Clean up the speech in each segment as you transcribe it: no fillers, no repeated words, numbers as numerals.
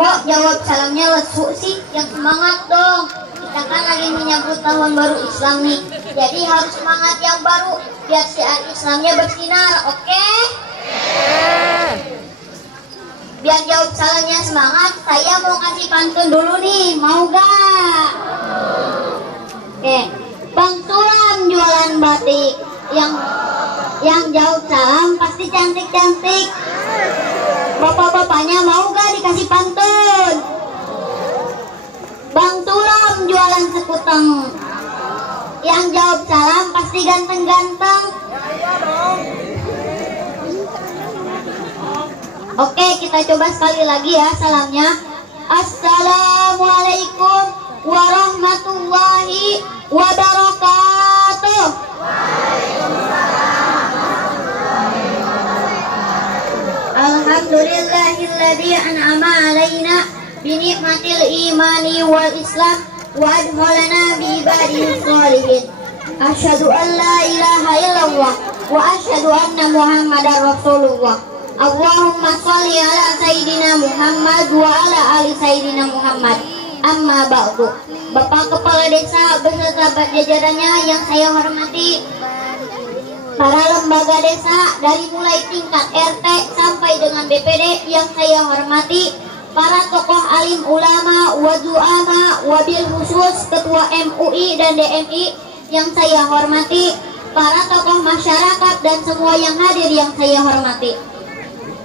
Kok jawab salamnya lesu sih? Yang semangat dong. Kita kan lagi menyambut tahun baru Islam nih. Jadi harus semangat yang baru biar syiar Islamnya bersinar, oke? Biar jawab salamnya semangat, saya mau kasih pantun dulu nih, mau gak? Oke, Bang Sulam jualan batik, yang jawab salam pasti cantik-cantik. Bapak-bapaknya mau gak dikasih pantun? Bang Sulam jualan sekuteng, yang jawab salam pasti ganteng-ganteng. Oke, kita coba sekali lagi ya salamnya. Assalamualaikum warahmatullahi wabarakatuh. Alhamdulillahilladzi an'ama alaina binikmatil imani wal islam wa adkhalana bi ibadihi sholihin. Asyhadu an la ilaha illallah wa asyhadu anna muhammadar rasulullah. Allahumma sholli ala sayyidina Muhammad wa ala ali sayyidina Muhammad. Amma ba'du. Bapak Kepala Desa beserta jajarannya yang saya hormati, para lembaga desa dari mulai tingkat RT sampai dengan BPD yang saya hormati, para tokoh alim ulama, wajuama, wabil khusus ketua MUI dan DMI yang saya hormati, para tokoh masyarakat dan semua yang hadir yang saya hormati.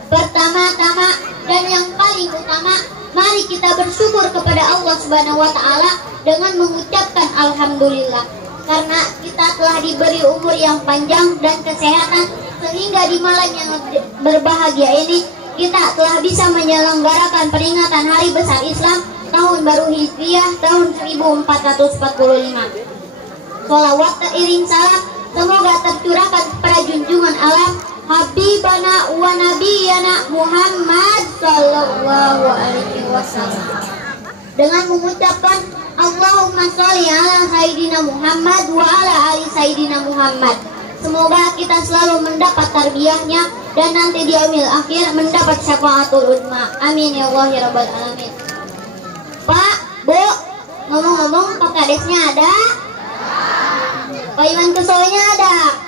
Pertama-tama dan yang paling utama, mari kita bersyukur kepada Allah Subhanahu wa Ta'ala dengan mengucapkan alhamdulillah, karena kita telah diberi umur yang panjang dan kesehatan, sehingga di malam yang berbahagia ini kita telah bisa menyelenggarakan peringatan Hari Besar Islam Tahun Baru Hijriah tahun 1445. Sholawat teriring salam semoga tercurahkan kepada junjungan alam Habibana wa Nabiyana Muhammad Sallallahu Alaihi Wasallam, dengan mengucapkan Allahumma sholli ala Sayyidina Muhammad wa ala ali Sayyidina Muhammad. Semoga kita selalu mendapat tarbiyahnya dan nanti di yaumil akhir mendapat syafaatul uzma. Amin ya Allah ya Rabbal Alamin. Pak, Bu, ngomong-ngomong Pak Kadesnya ada? Pak Iman Kusoynya ada?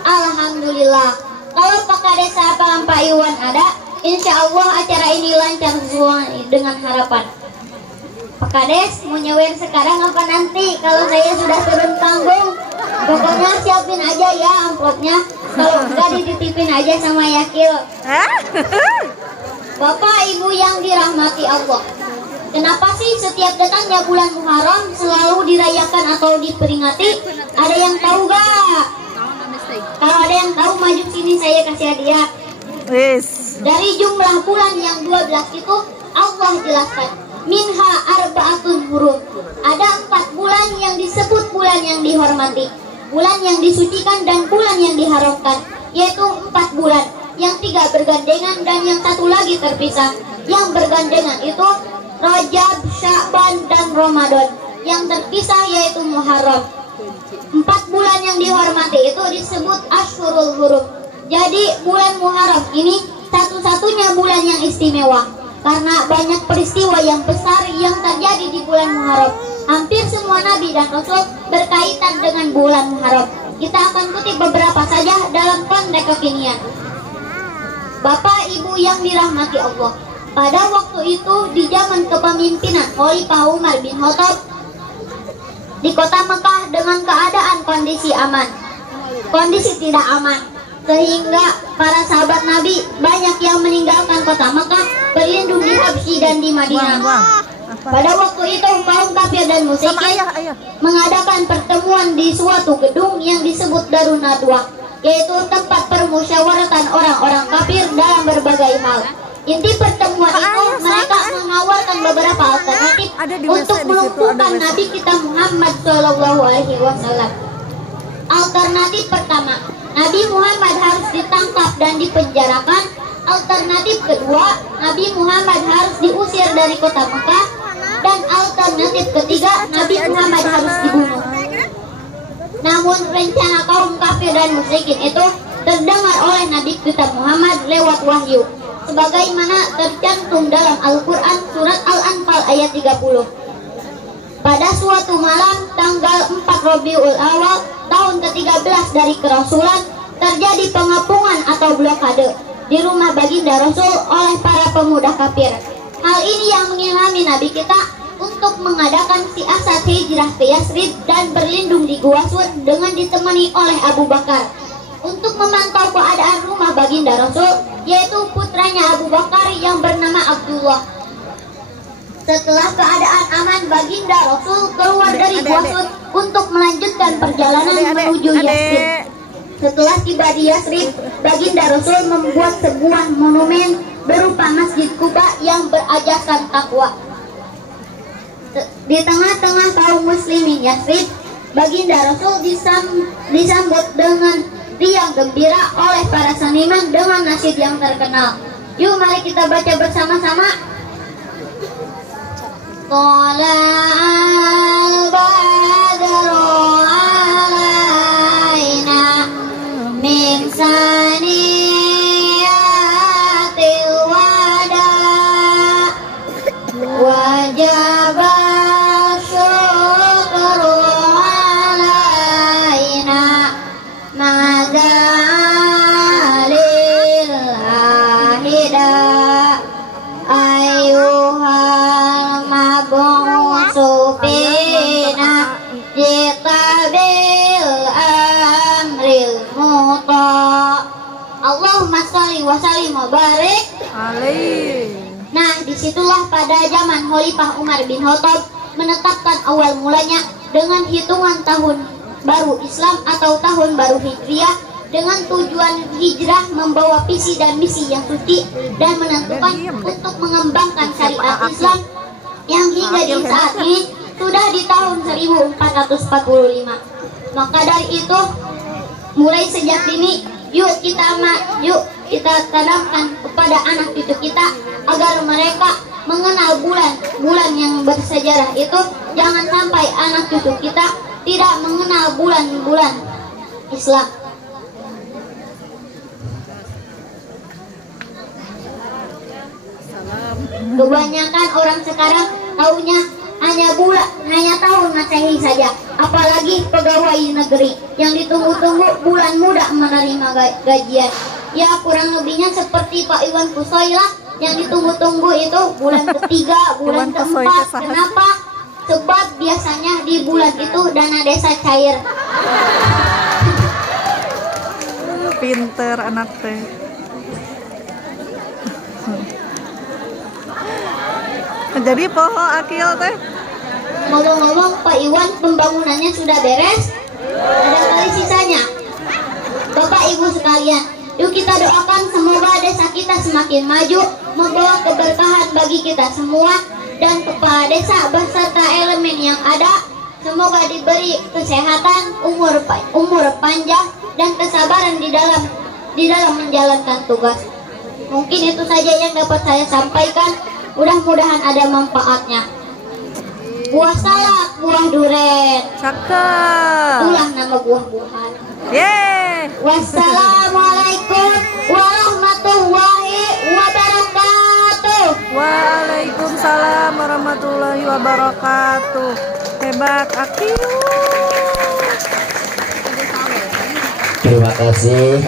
Alhamdulillah. Kalau Pak Kades sama Pak Iwan ada, insya Allah acara ini lancar sesuai dengan harapan. Pak Kades mau nyewer sekarang apa nanti kalau saya sudah turun panggung? Pokoknya siapin aja ya amplopnya. Kalau enggak dititipin aja sama Yakil. Bapak Ibu yang dirahmati Allah, kenapa sih setiap datangnya bulan Muharram selalu dirayakan atau diperingati? Ada yang tahu gak? Kalau ada yang tahu maju sini saya kasih hadiah. Dari jumlah bulan yang 12 itu Allah jelaskan minha arba'atun hurum. Ada 4 bulan yang disebut bulan yang dihormati, bulan yang disucikan dan bulan yang diharamkan, yaitu 4 bulan. Yang 3 bergandengan dan yang 1 lagi terpisah. Yang bergandengan itu Rajab, Sya'ban dan Ramadan. Yang terpisah yaitu Muharram. 4 bulan yang dihormati itu disebut Ashhurul Hurum. Jadi bulan Muharram ini satu-satunya bulan yang istimewa karena banyak peristiwa yang besar yang terjadi di bulan Muharram. Hampir semua nabi dan rasul berkaitan dengan bulan Muharram. Kita akan kutip beberapa saja dalam konteks kekinian. Bapak Ibu yang dirahmati Allah, pada waktu itu di zaman kepemimpinan Khalifah Umar bin Khattab di kota Mekah dengan keadaan kondisi aman, kondisi tidak aman, sehingga para sahabat Nabi banyak yang meninggalkan kota Mekah berlindung di Habsyi dan di Madinah. Pada waktu itu kaum kafir dan musyrikin mengadakan pertemuan di suatu gedung yang disebut Darun Nadwa, yaitu tempat permusyawaratan orang-orang kafir dalam berbagai hal. Inti pertemuan itu mereka menawarkan beberapa alternatif untuk melumpuhkan Nabi kita Muhammad Shallallahu Alaihi Wasallam. Alternatif pertama, Nabi Muhammad harus ditangkap dan dipenjarakan. Alternatif kedua, Nabi Muhammad harus diusir dari kota Mekah. Dan alternatif ketiga, Nabi Muhammad harus dibunuh. Namun rencana kaum kafir dan musyrikin itu terdengar oleh Nabi kita Muhammad lewat wahyu. sebagaimana tercantum dalam Al-Quran surat Al-Anfal ayat 30. Pada suatu malam tanggal 4 Rabiul Awal tahun ke-13 dari kerasulan, terjadi pengepungan atau blokade di rumah baginda Rasul oleh para pemuda kafir. Hal ini yang mengilhami Nabi kita untuk mengadakan siasat hijrah ke Yasrib dan berlindung di Gua Sur dengan ditemani oleh Abu Bakar untuk memantau keadaan rumah baginda Rasul, yaitu putranya Abu Bakar yang bernama Abdullah. Setelah keadaan aman, baginda Rasul keluar dari Gua Sur untuk melanjutkan perjalanan menuju Yasrib. Setelah tiba di Yasrib, baginda Rasul membuat sebuah monumen berupa Masjid Quba yang berajaskan takwa. Di tengah-tengah kaum muslimin Yasrib, baginda Rasul disambut dengan riang gembira oleh para seniman dengan nasyid yang terkenal. Yuk mari kita baca bersama-sama. Tala'al badru alaina min saniyatil wada wajaba syukru alaina mada lillahida ayuhal mab'usufina jikabil amril muta. Allahumma sholli wa sallim wa barik alaihi. Nah, disitulah pada zaman Khalifah Umar bin Khattab menetapkan awal mulanya dengan hitungan tahun baru Islam atau tahun baru Hijriah dengan tujuan hijrah membawa visi dan misi yang suci dan menentukan untuk mengembangkan syariat Islam yang hingga di saat ini sudah di tahun 1445. Maka dari itu, mulai sejak dini yuk kita tanamkan kepada anak cucu kita agar mereka mengenal bulan yang bersejarah itu. Jangan sampai anak cucu kita tidak mengenal bulan-bulan Islam. Kebanyakan orang sekarang taunya hanya tahun Masehi saja, apalagi pegawai negeri yang ditunggu-tunggu bulan muda menerima gajian. Ya, kurang lebihnya seperti Pak Iwan Kusoy lah, yang ditunggu-tunggu itu bulan ketiga, bulan keempat. Kenapa? Sebab biasanya di bulan itu dana desa cair. Pinter anak teh. Jadi poho akil teh. Ngomong-ngomong, Pak Iwan, pembangunannya sudah beres? Ada kali sisanya. Bapak Ibu sekalian, yuk kita doakan semoga desa kita semakin maju, membawa keberkahan bagi kita semua, dan kepala desa beserta elemen yang ada semoga diberi kesehatan, umur panjang, dan kesabaran di dalam menjalankan tugas. Mungkin itu saja yang dapat saya sampaikan. Mudah-mudahan ada manfaatnya. Buah salak, buah duren. Cakep. Itulah nama buah-buahan. Yeay. Wassalamualaikum warahmatullahi wabarakatuh. Waalaikumsalam warahmatullahi wabarakatuh. Hebat Akil. Terima kasih.